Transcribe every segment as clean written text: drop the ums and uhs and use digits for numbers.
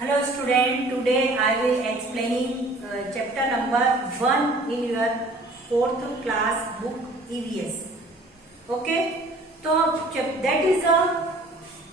Hello student, today I will explain chapter number 1 in your 4th class book EVS. Okay, तो that is a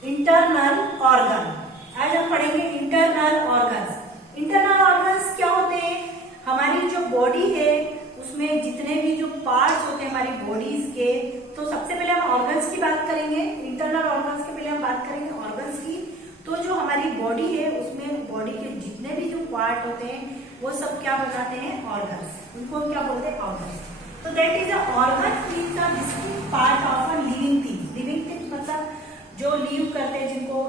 internal organ. आज हम पढ़ेंगे internal organs. Internal organs क्या होते हैं? हमारी जो बॉडी है उसमें जितने भी जो पार्ट्स होते हैं हमारी बॉडीज के, तो सबसे पहले हम ऑर्गन्स की बात करेंगे. इंटरनल ऑर्गन्स के पहले हम बात करेंगे ऑर्गन्स की. तो जो हमारी बॉडी है उसमें बॉडी के जितने भी जो पार्ट होते हैं वो सब क्या बताते हैं? ऑर्गन्स. उनको हम क्या बोलते हैं? ऑर्गन्स. तो that is a organ is a distinct part of a living thing. Living thing मतलब जो लिव करते हैं, जिनको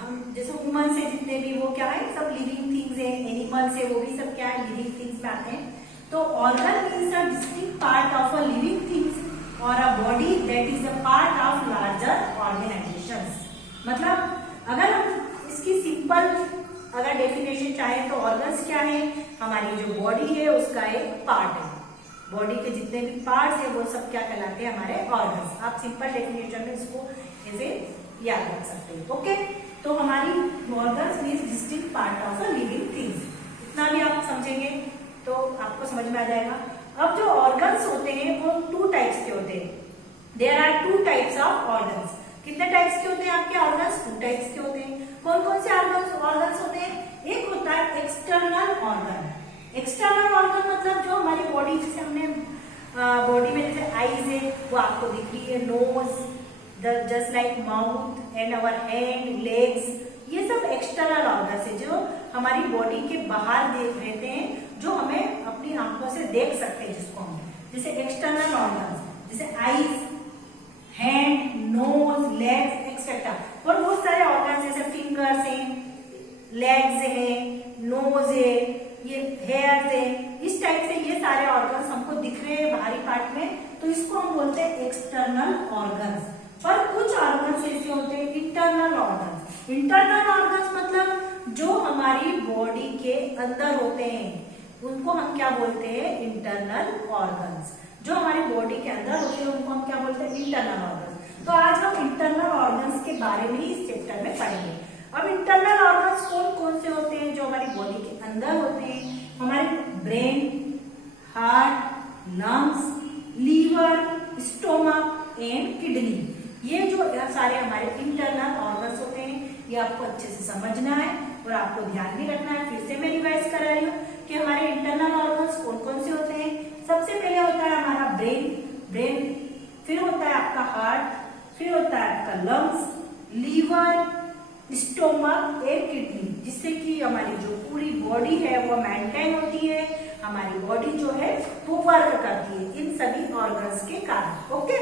हम जैसे ह्यूमन से जितने भी वो क्या है, सब लिविंग थिंग्स है. एनिमल्स है वो भी सब क्या है? लिविंग थिंग्स में आते हैं. तो organ is a distinct part of a living things और a body that is a part of larger organisations. मतलब अगर हम इसकी सिंपल अगर डेफिनेशन चाहें तो ऑर्गन्स क्या है? हमारी जो बॉडी है उसका एक पार्ट है. बॉडी के जितने भी पार्ट्स है वो सब क्या कहलाते हैं? हमारे ऑर्गन्स. आप सिंपल डेफिनेशन में इसको ऐसे याद रख सकते हैं. ओके, तो हमारी organs means distinct part of a living things. इतना भी आप समझेंगे तो आपको समझ में आ जाएगा. अब जो ऑर्गन्स होते हैं वो 2 टाइप्स के होते हैं. There are 2 types of organs. कितने टाइप्स के होते हैं आपके ऑर्गन्स? 2 टाइप्स के होते हैं. कौन कौन से ऑर्गन्स होते हैं? एक होता है एक्सटर्नल ऑर्गन. एक्सटर्नल ऑर्गन मतलब जो हमारी बॉडी, जैसे हमने बॉडी में जैसे आईज है वो आपको दिख रही है, nose, just like mouth and our hand, legs, ये सब एक्सटर्नल ऑर्गन्स है जो हमारी बॉडी के बाहर रहते हैं, जो हमें अपनी आंखों से देख सकते हैं, जिसको हम जैसे एक्सटर्नल ऑर्गन्स जैसे eyes, hand, nose, legs etcetera. और बहुत सारे ऑर्गन्स जैसे फिंगर्स हैं, लेग्स हैं, नोज है, ये हेयर्स है. इस टाइप से ये सारे ऑर्गन्स हमको दिख रहे हैं बाहरी पार्ट में, तो इसको हम बोलते हैं एक्सटर्नल ऑर्गन्स. पर कुछ ऑर्गन्स ऐसे होते हैं इंटरनल ऑर्गन्स. इंटरनल ऑर्गन्स मतलब जो हमारी बॉडी के अंदर होते हैं उनको हम क्या बोलते हैं? Internal organs. जो हमारी बॉडी के अंदर होते हैं उनको हम क्या बोलते हैं? Internal organs. तो आज हम इंटरनल ऑर्गन्स के बारे में ही इस चैप्टर में पढ़ेंगे. अब इंटरनल ऑर्गन्स कौन कौन से होते हैं जो हमारी बॉडी के अंदर होते हैं? हमारे brain, heart, lungs, liver, stomach and kidney. ये जो सारे हमारे इंटरनल ऑर्गन्स होते हैं, ये आपको अच्छे से समझना है और आपको ध्यान भी रखना है. फिर से मैं रिवाइज करा रही हूँ कि हमारे इंटरनल ऑर्गन्स कौन कौन से होते हैं. सबसे पहले होता है हमारा ब्रेन, फिर होता है आपका हार्ट, फिर होता है आपका lungs, liver, stomach and kidney, जिससे कि हमारी जो पूरी बॉडी है वो मेंटेन होती है. हमारी बॉडी जो है वो वर्क करती है इन सभी ऑर्गन्स के कारण. ओके,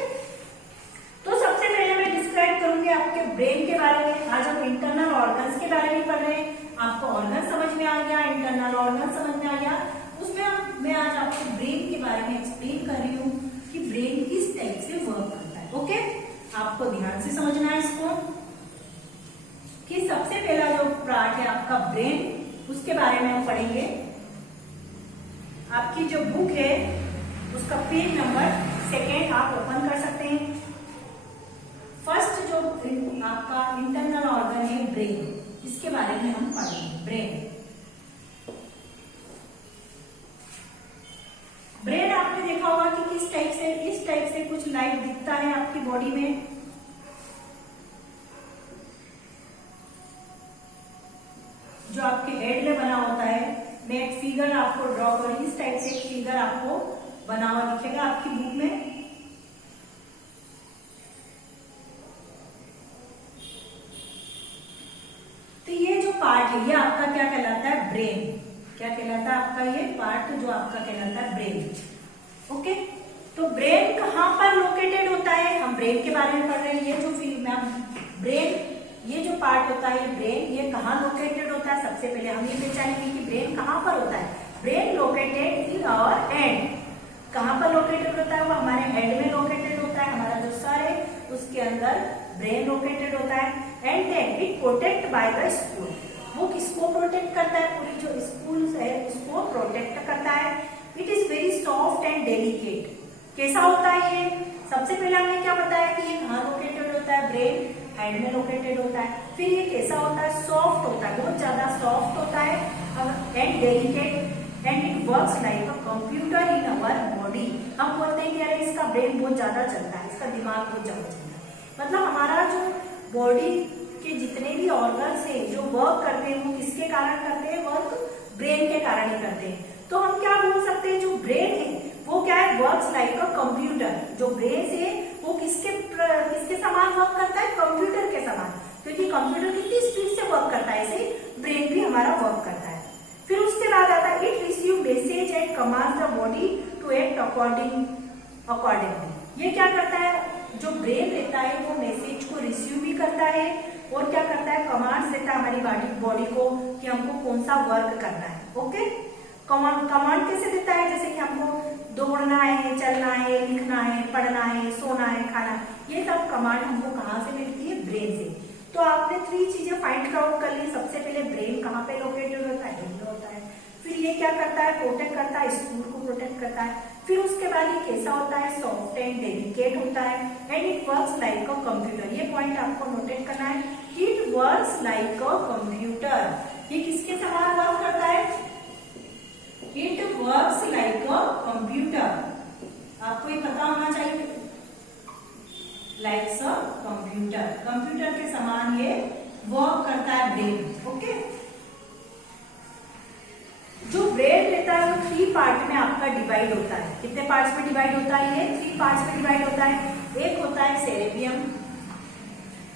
तो सबसे पहले मैं डिस्क्राइब करूंगी आपके ब्रेन के बारे में. आज हम इंटरनल ऑर्गन्स के बारे में पढ़ रहे हैं. आपको ऑर्गन समझ में आ गया, इंटरनल ऑर्गन समझ में आ गया. उसमें मैं आज आपको ब्रेन के बारे में एक्सप्लेन कर रही हूँ कि ब्रेन किस टाइप से वर्क करता है. ओके, आपको ध्यान से समझना है इसको कि सबसे पहला जो पार्ट है आपका ब्रेन, उसके बारे में हम पढ़ेंगे. आपकी जो बुक है उसका पेज नंबर 2 आप ओपन कर सकते हैं. फर्स्ट जो आपका इंटरनल ऑर्गन है ब्रेन, इसके बारे में हम पढ़ेंगे. ब्रेन आपने देखा होगा कि किस टाइप से, इस टाइप से कुछ लाइट दिखता है आपकी बॉडी में. जो आपके हेड में बना होता है. मैं एक फिगर आपको ड्रॉ करूंगी. इस टाइप से एक फिगर आपको बना हुआ दिखेगा आपकी बुक में. तो ये जो पार्ट है ये आपका क्या कहलाता है? ब्रेन. क्या कहलाता है आपका ये पार्ट जो आपका कहलाता है? ब्रेन. ओके, तो ब्रेन कहाँ पर लोकेटेड होता है? हम ब्रेन के बारे में पढ़ रहे हैं. ये जो ब्रेन, ये जो पार्ट होता है ब्रेन, ये कहाँ लोकेटेड होता है? सबसे पहले हम ये पहचानेंगे कि ब्रेन कहाँ पर होता है. Brain located in our head. कहाँ पर लोकेटेड होता है? वो हमारे हेड में लोकेटेड होता है. हमारा जो सर है उसके अंदर ब्रेन लोकेटेड होता है. And then it protect by the skull. वो किसको प्रोटेक्ट करता है? पूरी जो स्कूल है उसको प्रोटेक्ट करता है. It is very soft and delicate. कैसा होता है ये? सबसे पहले हमने क्या बताया कि ये कहाँ लोकेटेड होता है, ब्रेन हेड में लोकेटेड होता है। फिर ये कैसा होता है, सॉफ्ट होता है, बहुत ज्यादा सॉफ्ट होता है and delicate and it works like a computer in our body. हम बोलते हैं कि अरे इसका ब्रेन बहुत ज्यादा चलता है, इसका दिमाग बहुत ज्यादा चलता है। मतलब हमारा जो बॉडी के जितने भी ऑर्गन्स हैं जो वर्क करते हैं वो किसके कारण करते हैं, वर्क ब्रेन के कारण ही करते हैं। तो हम क्या बोल सकते हैं, जो ब्रेन है वो क्या है, वर्क्स लाइक अ कंप्यूटर। जो ब्रेन है वो किसके समान वर्क करता है, कंप्यूटर के समान, क्योंकि कंप्यूटर कितनी स्पीड से वर्क करता है, ऐसे ब्रेन भी हमारा वर्क करता है। फिर उसके बाद आता है it receive message and commands the body to act accordingly. ये क्या करता है, जो ब्रेन रहता है वो मैसेज को रिसीव भी करता है और क्या करता है, कमांड्स देता है हमारी बॉडी को कि हमको कौन सा वर्क करना है। ओके, कमांड कैसे देता है, जैसे कि हमको दौड़ना है, चलना है, लिखना है, पढ़ना है, सोना है, खाना, ये सब कमांड हमको कहाँ से मिलती है, ब्रेन से। तो आपने 3 चीजें फाइंड आउट कर ली। सबसे पहले ब्रेन कहाँ पे लोकेटेड होता है, हेड में होता है। फिर ये क्या करता है, प्रोटेक्ट करता है, स्कूल को प्रोटेक्ट करता है। फिर उसके बाद ये कैसा होता है, सॉफ्ट एंड डेलिकेट होता है and it works like a computer. ये पॉइंट आपको नोटेट करना है, it works like a computer. ये किसके समान वर्क करता है, it works like a computer. आपको ये पता होना चाहिए, लाइक अ कंप्यूटर, कंप्यूटर के समान ये वर्क करता है ब्रेन। ओके, जो ब्रेन रहता है वो 3 पार्ट में आपका डिवाइड होता है। कितने पार्ट्स में डिवाइड होता है, ये 3 पार्ट्स में डिवाइड होता है। एक होता है सेरेबियम।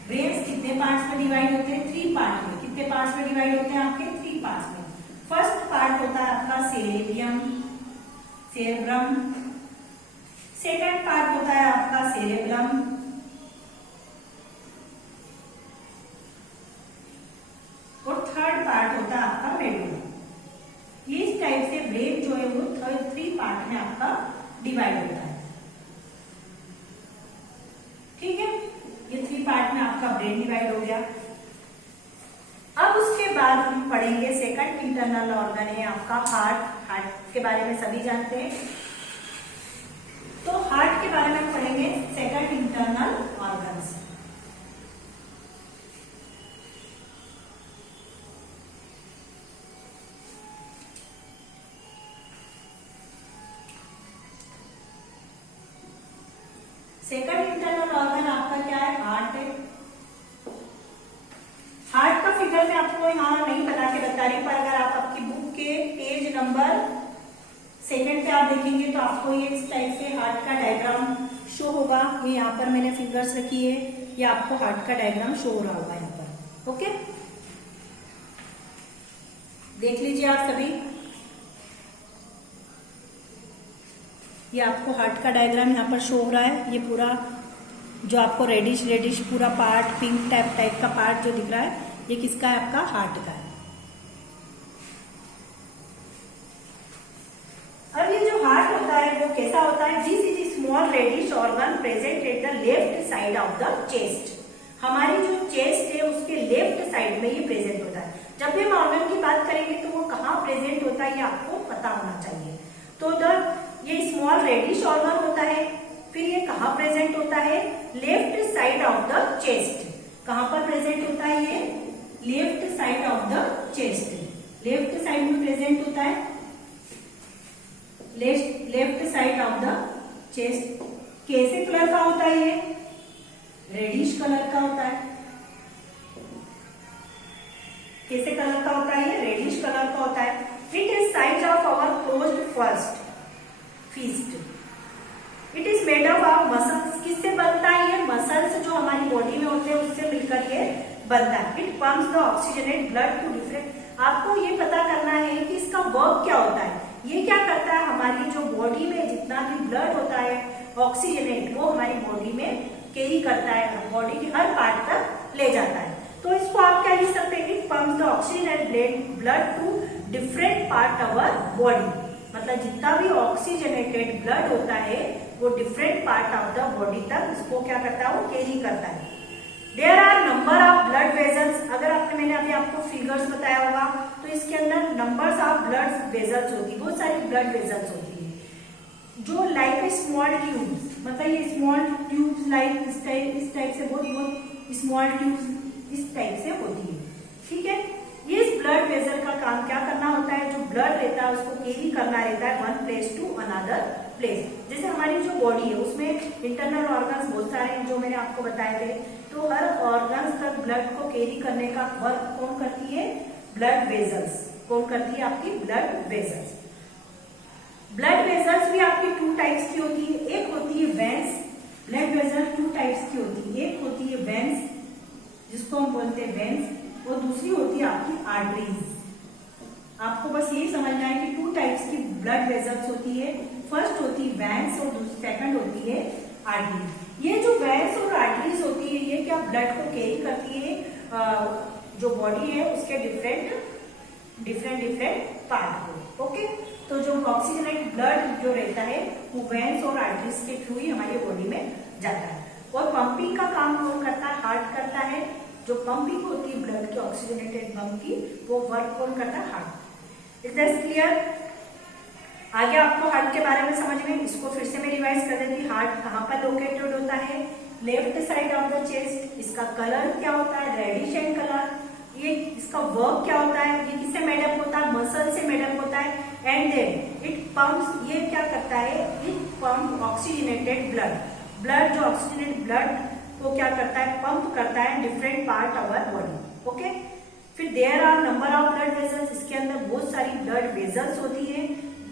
ब्रेन कितने पार्ट्स में डिवाइड होते हैं, 3 पार्ट में। कितने पार्ट्स में डिवाइड होते हैं आपके, 3 पार्ट्स में। फर्स्ट पार्ट होता है आपका सेरेबियम, सेरेब्रम। सेकंड पार्ट होता है आपका सेरेब्रम, और थर्ड पार्ट होता है आपका मेडुला। इस टाइप से ब्रेन जो है वो 3 पार्ट में आपका डिवाइड होता है। ठीक है, ये 3 पार्ट में आपका ब्रेन डिवाइड हो गया। अब उसके बाद हम पढ़ेंगे सेकंड इंटरनल ऑर्गन है आपका हार्ट। हार्ट के बारे में सभी जानते हैं, तो हार्ट के बारे में पढ़ेंगे second internal organs. Second internal organ आपका क्या है, हार्ट है। हार्ट का फिगर मैं आपको यहाँ नहीं बना के बता रही, पर अगर आप आपकी बुक के पेज नंबर 2 पे आप देखेंगे तो आपको ये इस टाइप से हार्ट का डायग्राम शो होगा। ये यहाँ पर मैंने फिगर्स रखी है, ये आपको हार्ट का डायग्राम शो हो रहा होगा यहाँ पर। ओके, देख लीजिए आप सभी, ये आपको हार्ट का डायग्राम यहाँ पर शो हो रहा है। ये पूरा जो आपको रेडिश पूरा पार्ट, पिंक टाइप का पार्ट जो दिख रहा है, ये किसका है, आपका हार्ट का है। अब ये जो हार्ट होता है वो कैसा होता है, this is small reddish organ present at the left side of the chest. हमारी जो चेस्ट है उसके लेफ्ट साइड में ये प्रेजेंट होता है। जब भी हम ऑर्गन की बात करेंगे तो वो कहाँ प्रेजेंट होता है ये आपको पता होना चाहिए। तो ये स्मॉल रेडिश ऑर्गन होता है, फिर ये कहाँ प्रेजेंट होता है, left side of the chest. कहाँ पर प्रेजेंट होता है ये, left side of the chest. Left side में प्रेजेंट होता है, left side of the chest. कैसे कलर का होता है ये, रेडिश कलर का होता है। कैसे कलर का होता है ये, रेडिश कलर का होता है। It is size of our closed first fist. It is made of muscles. किससे बनता है ये, मसल्स जो हमारी बॉडी में होते हैं उससे मिलकर ये बनता है। It pumps the oxygenate blood to different. आपको ये पता करना है कि इसका वर्क क्या होता है। ये क्या करता है, हमारी जो बॉडी में जितना भी ब्लड होता है ऑक्सीजनेट, वो हमारी बॉडी में कैरी करता है, बॉडी के हर पार्ट तक ले जाता है। तो इसको आप क्या लिख सकते हैं, it pumps the oxygenate blood to different part our body. मतलब जितना भी ऑक्सीजनेटेड ब्लड होता है वो different part of the body तक इसको क्या करता है, वो कैरी करता है। There are number of blood vessels. अगर मैंने अभी आपको फिगर्स बताया होगा तो इसके अंदर नंबर्स ऑफ ब्लड वेजल्स होती है, बहुत सारी ब्लड वेजल्स होती है। जो लाइक स्मॉल ट्यूब्स, मतलब ये स्मॉल ट्यूब्स लाइक इस टाइप से बहुत स्मॉल ट्यूब्स इस टाइप से होती है, ठीक है। ये इस ब्लड वेसल का काम क्या करना होता है, जो ब्लड रहता है उसको कैरी करना रहता है one place to another place. जैसे हमारी जो बॉडी है उसमें इंटरनल ऑर्गन्स बहुत सारे हैं जो मैंने आपको बताए थे, तो हर ऑर्गन्स तक ब्लड को कैरी करने का वर्क कौन करती है, ब्लड वेजल्स। कौन करती है, आपकी ब्लड वेजल्स। ब्लड वेजल्स भी आपकी टू टाइप्स की होती है, एक होती है veins. Blood vessel two types की होती है, एक होती है वेंस जिसको हम बोलते हैं वेंस, और दूसरी होती है आपकी आर्टरीज। आपको बस यही समझना है कि टू टाइप्स की ब्लड वेजल्स होती है, फर्स्ट होती है वेंस और सेकंड होती है आर्टरीज। ये जो वेंस और आर्टरीज होती है ये क्या ब्लड को कैरी करती है, जो बॉडी है उसके डिफरेंट पार्ट को, ओके। तो जो ऑक्सीजनेट ब्लड जो रहता है वो वेंस और आर्टरीज के थ्रू ही हमारी बॉडी में जाता है। और पंपिंग का काम कौन करता है, हार्ट करता है। जो पंपिंग होती है ब्लड की, ऑक्सीजनेटेड पंप की, वो वर्क कौन करता है, हार्ट। Is that clear? आगे आपको हार्ट के बारे में समझ में, इसको फिर से मैं रिवाइज कर देती। हार्ट कहाँ पर लोकेटेड होता है, left side of the chest. इसका कलर क्या होता है, रेडिश एंड कलर। ये इसका वर्क क्या होता है, ये किससे मेडअप होता है, मसल से मेडअप होता है। एंड देन इट पंप्स, ये क्या करता है, it pump oxygenated blood. Blood जो ऑक्सीजनेटेड ब्लड को क्या करता है, पंप करता है different part of our body, okay. फिर there are number of blood vessels, इसके अंदर बहुत सारी ब्लड वेजल्स होती है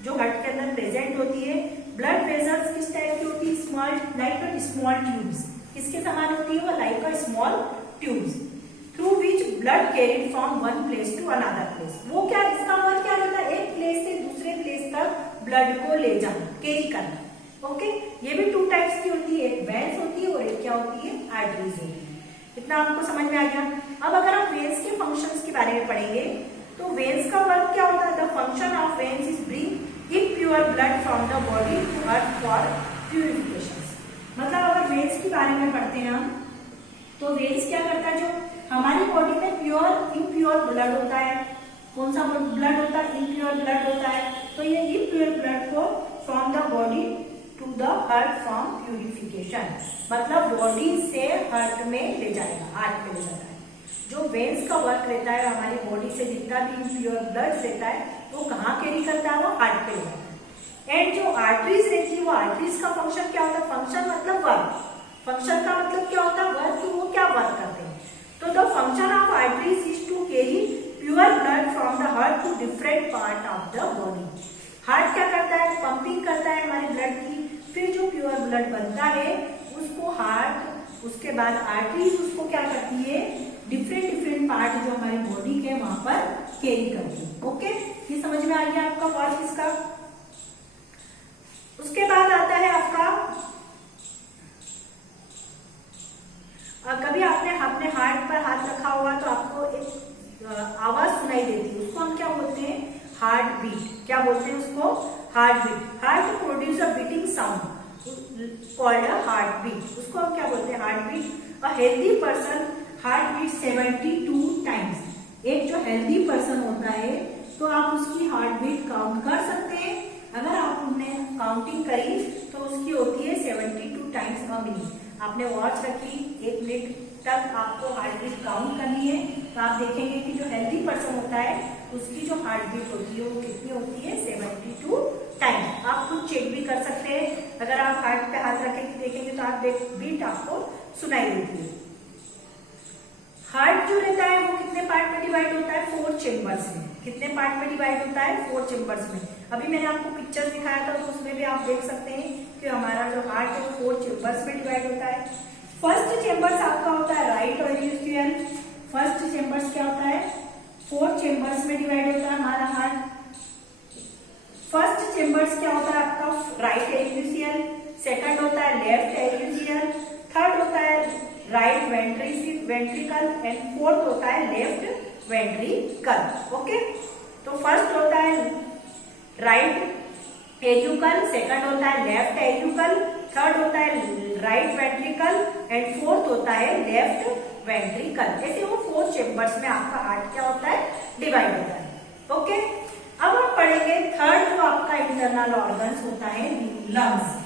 जो हार्ट के अंदर प्रेजेंट होती है। ब्लड वेजल्स किस टाइप की होती है, स्मॉल लाइक स्मॉल ट्यूब्स। किसके समान होती है वो, like a small tubes through which blood carried from one place to another place. वो क्या, इसका वर्क क्या होता है, एक प्लेस से दूसरे प्लेस तक ब्लड को ले जाना, कैरी करना, ओके। ये भी टू टाइप्स की होती है, एक वेंस होती है और एक क्या होती है, आर्टरीज होती है। इतना आपको समझ में आ गया। अब अगर आप वेंस के फंक्शंस के बारे में पढ़ेंगे तो वेंस का वर्क क्या होता है, the function of veins is bring impure blood from the body to heart for purification. मतलब अगर वेंस के बारे में पढ़ते हैं हम, तो वेंस क्या करता है, जो हमारी बॉडी में प्योर इम्प्योर ब्लड होता है, कौन सा ब्लड होता है, इम्प्योर ब्लड होता है। तो ये इम्प्योर ब्लड को from the body to the heart from purification, मतलब बॉडी से हार्ट में ले जाएगा, हार्ट में ले जाता है। जो वेंस का वर्क रहता है, हमारी बॉडी से जितना भी इम्प्योर ब्लड रहता है वो कहाँ कैरी करता है, वो हार्ट पे ले जाता है। एंड जो आर्टरीज रहती है, वो आर्टरीज का फंक्शन क्या होता है, फंक्शन मतलब वर्क, फंक्शन का मतलब क्या होता है, वर्क, वो क्या वर्क करते हैं। तो the function of arteries is to carry pure blood from the heart to different part of the body. Heart क्या करता है, पंपिंग करता है हमारे ब्लड की, फिर जो प्योर ब्लड बनता है उसको हार्ट, उसके बाद आर्टरीज उसको क्या करती है, डिफरेंट पार्ट जो हमारी बॉडी के वहां पर कैरी करती है, ओके। ये समझ में आ गया आपका वर्क इसका। उसके बाद आता है आपका, कभी आपने अपने हार्ट पर हाथ रखा होगा तो आपको एक आवाज सुनाई देती है, उसको हम क्या बोलते हैं, हार्ट बीट। क्या बोलते हैं उसको, heart beat. Heart produce a beating sound called a heart beat, उसको हम क्या बोलते हैं, heart beat. A healthy person heart beat 72 times. एक जो हेल्दी पर्सन होता है तो आप उसकी हार्ट बीट काउंट कर सकते हैं। अगर आप उन्हें काउंटिंग करी तो उसकी होती है 72 टाइम्स अ मिनट। आपने वॉच रखी, 1 मिनट तक आपको हार्ट बीट काउंट करनी है, तो आप देखेंगे कि जो हेल्दी पर्सन होता है उसकी जो हार्ट बीट होती है वो कितनी होती है, 72 टाइम्स। आप खुद चेक भी कर सकते हैं, अगर आप हार्ट पे हाथ रख के देखेंगे तो आप बीट आपको सुनाई देती है। हार्ट जो रहता है वो कितने पार्ट में डिवाइड होता है, 4 चेम्बर्स में। कितने पार्ट में डिवाइड होता है, 4 चेम्बर्स में। अभी मैंने आपको पिक्चर दिखाया था तो उसमें भी आप देख सकते हैं कि हमारा जो हार्ट है वो 4 चेम्बर्स में डिवाइड होता है। फर्स्ट चेम्बर्स आपका होता है राइट एट्रियम। फर्स्ट चेम्बर्स क्या होता है, 4 चेम्बर्स में डिवाइड होता है हमारा हार्ट। फर्स्ट चेम्बर्स क्या होता है आपका, राइट एट्रियम। सेकंड होता है लेफ्ट एट्रियम। थर्ड होता है राइट वेंट्रिकल एंड फोर्थ होता है लेफ्ट वेंट्रिकल, ओके। तो फर्स्ट होता है राइट एट्रिकल, सेकंड होता है लेफ्ट एट्रिकल, थर्ड होता है राइट वेंट्रिकल एंड फोर्थ होता है लेफ्ट वेंट्रिकल। ऐसे वो 4 चेम्बर्स में आपका हार्ट क्या होता है, डिवाइड होता है, ओके। अब हम पढ़ेंगे थर्ड जो आपका इंटरनल ऑर्गन्स होता है लंग्स।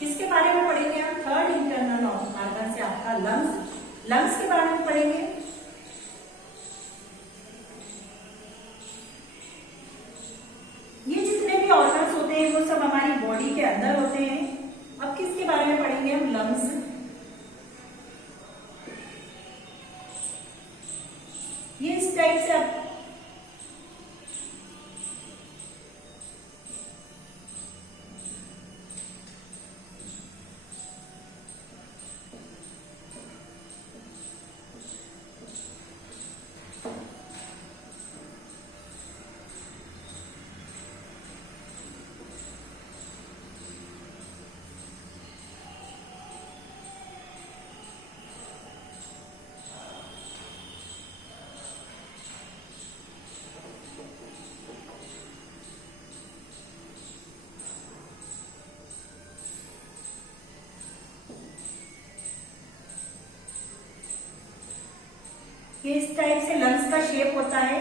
किसके बारे में पढ़ेंगे हम? थर्ड इंटरनल ऑर्गन से आपका लंग्स, लंग्स के बारे में पढ़ेंगे। ये जितने भी ऑर्गन्स होते हैं वो सब हमारी बॉडी के अंदर होते हैं। अब किसके बारे में पढ़ेंगे हम? लंग्स। ये इस टाइप से आप ये इस टाइप से लंग्स का शेप होता है।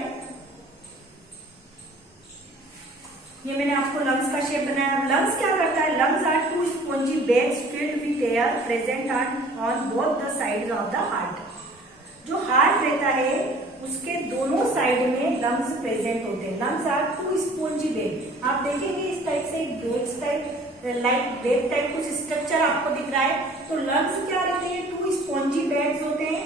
ये मैंने आपको लंग्स का शेप बनाया। लंग्स क्या करता है? Lungs are two spongy bags filled with air present on both the sides of the heart. जो हार्ट रहता है उसके दोनों साइड में लंग्स प्रेजेंट होते हैं। Lungs are two spongy bag. आप देखेंगे इस टाइप से एक bags type like bag type कुछ स्ट्रक्चर आपको दिख रहा है। तो लंग्स क्या रहते हैं? टू स्पॉन्जी बैग्स होते हैं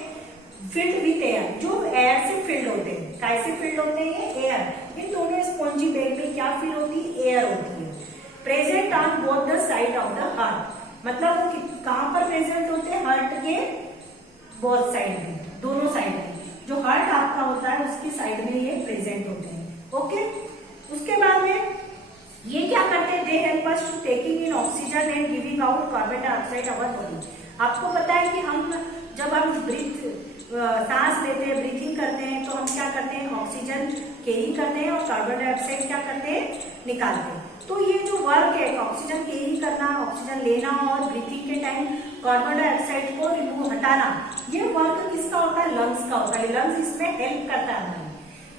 फिल्ड विथ एयर, जो एयर से फिल्ड होते हैं। कैसे फिल्ड होते हैं? एयर। इन दोनों स्पॉन्जी बैग में क्या फिल होती है? एयर होती है। Present on both the side of the heart, मतलब वो कहां पर प्रेजेंट होते हैं? हार्ट के बोथ साइड में, दोनों साइड में। जो हार्ट आपका होता है उसकी साइड में ये प्रेजेंट होते हैं। ओके, उसके बाद में ये क्या करते हैं? They help us to taking in oxygen and giving out carbon dioxide our body. आपको पता है कि हम जब हम सांस लेते हैं, ब्रीथिंग करते हैं, तो हम क्या करते हैं? ऑक्सीजन कैरी करते हैं और कार्बन डाइऑक्साइड क्या करते हैं? निकालते हैं। तो ये जो वर्क है ऑक्सीजन कैरी करना, ऑक्सीजन लेना और ब्रीथिंग के टाइम कार्बन डाइऑक्साइड को रिमूव हटाना, ये वर्क किसका होता है? लंग्स का होता है। लंग्स इसमें हेल्प करता है हमारी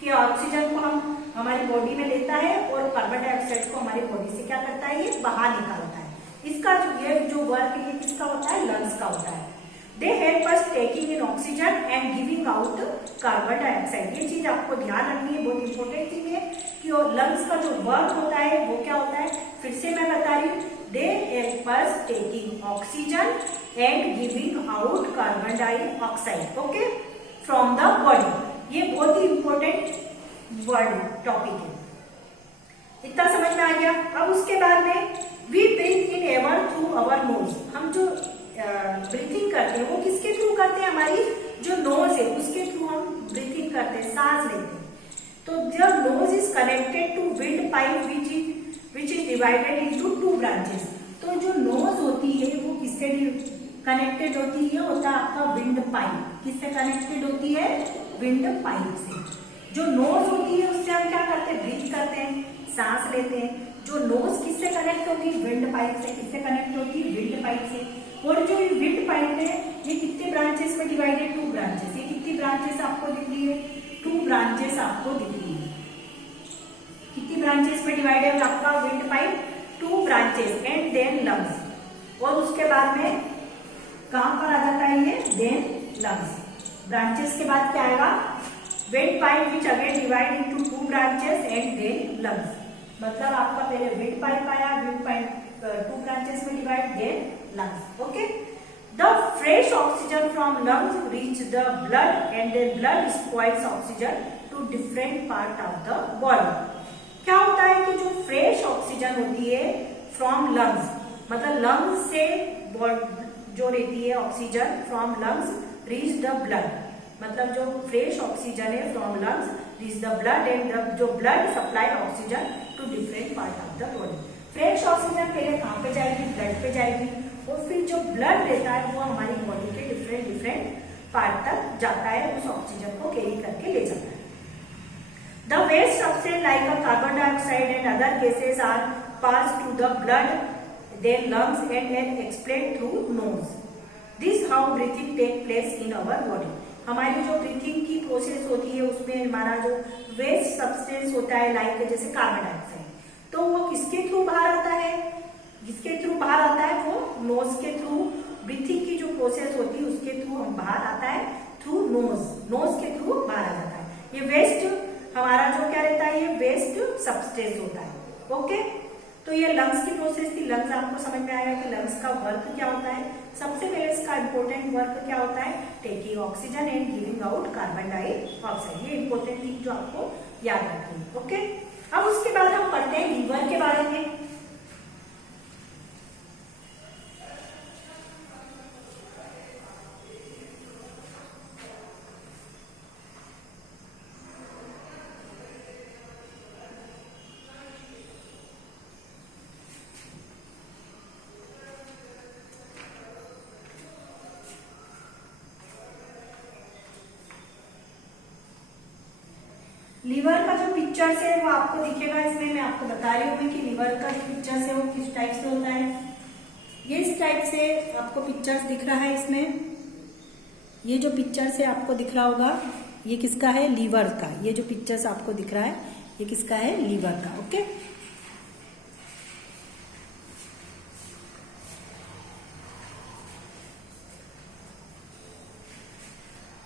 कि ऑक्सीजन को हम हमारी बॉडी में लेता है और कार्बन डाइऑक्साइड को हमारी बॉडी से क्या करता है? ये बाहर निकालता है। इसका जो वर्क है ये किसका होता है? लंग्स का होता है। They help us taking in oxygen and giving out carbon dioxide। ये चीज आपको ध्यान रखनी है, बहुत इंपॉर्टेंट चीज है कि लंग्स का जो वर्क होता है वो क्या होता है? फिर से मैं बता रही हूँ, they help us taking oxygen and giving out carbon dioxide, okay, from the body। ये बहुत ही इंपॉर्टेंट वर्ड टॉपिक है। इतना समझ में आ गया? अब उसके बाद में we breathe in air through our nose। हम जो ब्रीथिंग करते हैं वो किसके थ्रू करते हैं? हमारी जो नोज है उसके थ्रू हम ब्रीथिंग करते हैं, सांस लेते हैं। तो जब nose is connected to wind pipe which is divided into two branches. तो जो नोज होती है वो किससे कनेक्टेड होती है? ये होता है आपका विंड पाइप। किससे कनेक्टेड होती है? विंड पाइप से। जो नोज होती है उससे हम क्या करते हैं? ब्रीथ करते हैं, सांस लेते हैं। जो नोज किससे कनेक्ट होती है? विंड पाइप से। किससे कनेक्ट होती है? विंड पाइप से। और जो विंड पाइप है ये कितने ब्रांचेस में डिवाइडेड? Two branches. ये कितनी ब्रांचेस आपको दिख रही है? टू ब्रांचेस आपको दिख रही है। कितनी ब्रांचेस में डिवाइडेड है आपका wind pipe? Two branches. And then lungs. और उसके बाद में कहां पर आ जाता है ये? Then lungs. ब्रांचेस के बाद क्या आएगा? Wind pipe which again divide into two branches and then lungs. मतलब आपका पहले विंड पाइप आया, विंड पाइप टू ब्रांचेस में divide, then lungs। Okay, the fresh oxygen from lungs reach the blood and then blood spoils oxygen to different part of the body। क्या होता है कि जो फ्रेश ऑक्सीजन होती है from lungs, मतलब lungs से जो रहती है oxygen from lungs reach the blood, मतलब जो फ्रेश ऑक्सीजन है from lungs reach the blood and जो blood supply oxygen to different part of the body. Fresh oxygen पहले कहाँ पे जाएगी? ब्लड पे जाएगी। और फिर जो ब्लड रहता है वो हमारी बॉडी के डिफरेंट पार्ट तक जाता है, उस ऑक्सीजन को कैरी करके ले जाता है। The waste substance like a carbon dioxide and other gases are pass to the blood, then lungs and explain through nose. This how breathing take place in our body. हमारी जो breathing की process होती है उसमें हमारा जो waste substance होता है लाइक जैसे कार्बन डाइऑक्साइड, तो वो किसके थ्रू बाहर आता है, जिसके थ्रू बाहर आता है वो नोज के थ्रू, ब्रीथिंग की जो प्रोसेस होती है उसके थ्रू हम बाहर आता है थ्रू नोज, नोज के थ्रू बाहर आ जाता है। ये वेस्ट हमारा जो क्या रहता है, ये वेस्ट सब्सटेंस होता है। ओके, तो ये लंग्स की प्रोसेस थी। लंग्स आपको समझ में आएगा कि लंग्स का वर्क क्या होता है। सबसे पहले इसका इंपॉर्टेंट वर्क क्या होता है, taking oxygen and giving out carbon dioxide. ये इंपॉर्टेंट थिंग जो आपको याद रखनी है। ओके, अब उसके बाद हम पढ़ते हैं लीवर के बारे में। लीवर का जो पिक्चर्स है वो आपको दिखेगा इसमें। मैं आपको बता रही हूँ कि लीवर का जो पिक्चर्स है वो किस टाइप से होता है। ये इस टाइप से आपको पिक्चर्स दिख रहा है इसमें। ये जो पिक्चर्स है आपको दिख रहा होगा, ये किसका है, लीवर का। ये जो पिक्चर्स आपको दिख रहा है ये किसका है, लीवर का। ओके,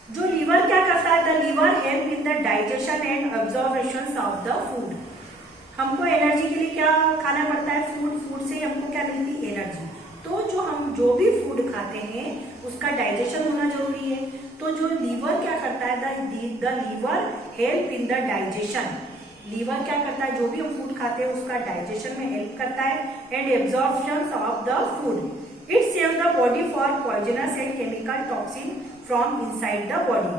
जो लीवर क्या करता है, the liver help in the digestion and absorption of the food. हमको एनर्जी के लिए क्या खाना पड़ता है, फूड। फूड से हमको क्या मिलती है, एनर्जी। तो जो हम जो भी फूड खाते हैं उसका डाइजेशन होना जरूरी है। तो जो लीवर क्या करता है, the liver help in the digestion. Liver क्या करता है, जो भी हम फूड खाते हैं उसका डाइजेशन में हेल्प करता है and absorption of the food. It save the body for poisonous and chemical toxin from inside the body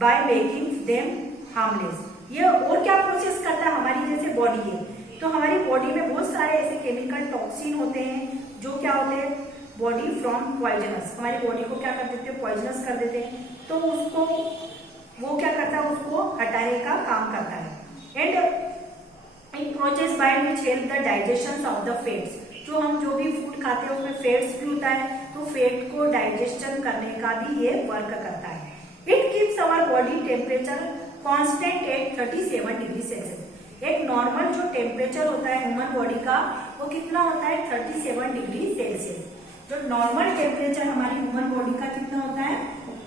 by making them harmless. ये और क्या प्रोसेस करता है, हमारी जैसे बॉडी है तो हमारी बॉडी में बहुत सारे ऐसे केमिकल टॉक्सिन होते हैं जो क्या होते हैं, बॉडी फ्रॉम पॉइजनस, हमारी बॉडी को क्या कर देते हैं, पॉइजनस कर देते हैं। तो उसको वो क्या करता है, उसको हटाने का काम करता है। And in process by which help the digestion of the fats. जो हम जो भी फूड खाते हैं उसमें फैट्स भी होता है, तो फैट को डाइजेशन करने का भी ये वर्क करता है। It keeps our body temperature constant at 37 degree Celsius. एक नॉर्मल जो टेम्परेचर होता है ह्यूमन बॉडी का वो कितना होता है, 37 डिग्री सेल्सियस। जो नॉर्मल टेम्परेचर हमारी ह्यूमन बॉडी का कितना होता है,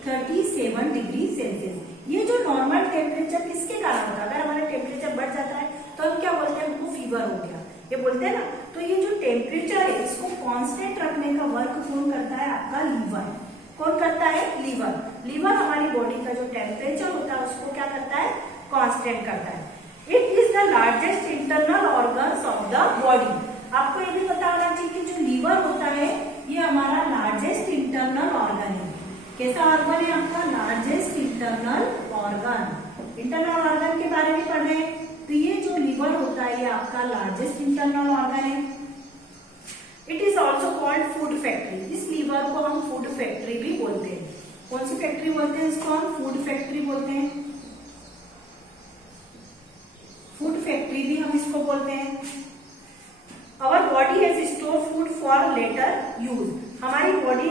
37 डिग्री सेल्सियस। ये जो नॉर्मल टेम्परेचर किसके कारण होता है, अगर हमारा टेम्परेचर बढ़ जाता है तो हम क्या बोलते हैं, हमको फीवर हो गया, ये बोलते हैं ना। तो ये जो टेम्परेचर है इसको कांस्टेंट रखने का वर्क कौन करता है, आपका लीवर। कौन करता है, लीवर। लीवर हमारी बॉडी का जो टेम्परेचर होता है उसको क्या करता है, कांस्टेंट करता है। It is the largest internal organs of the body. आपको ये भी पता होना चाहिए कि जो लीवर होता है ये हमारा लार्जेस्ट इंटरनल ऑर्गन है। कैसा ऑर्गन है आपका, largest internal organ. Internal organ के बारे में पढ़ रहे हैं तो ये जो लीवर होता है ये आपका लार्जेस्ट इंटरनल ऑर्गन है। It is also called food factory. इस लीवर को हम फूड फैक्ट्री भी बोलते हैं। कौन सी फैक्ट्री बोलते हैं, इसको हम फूड फैक्ट्री बोलते हैं। फूड फैक्ट्री भी हम इसको बोलते हैं। Our body has store food for later use. हमारी बॉडी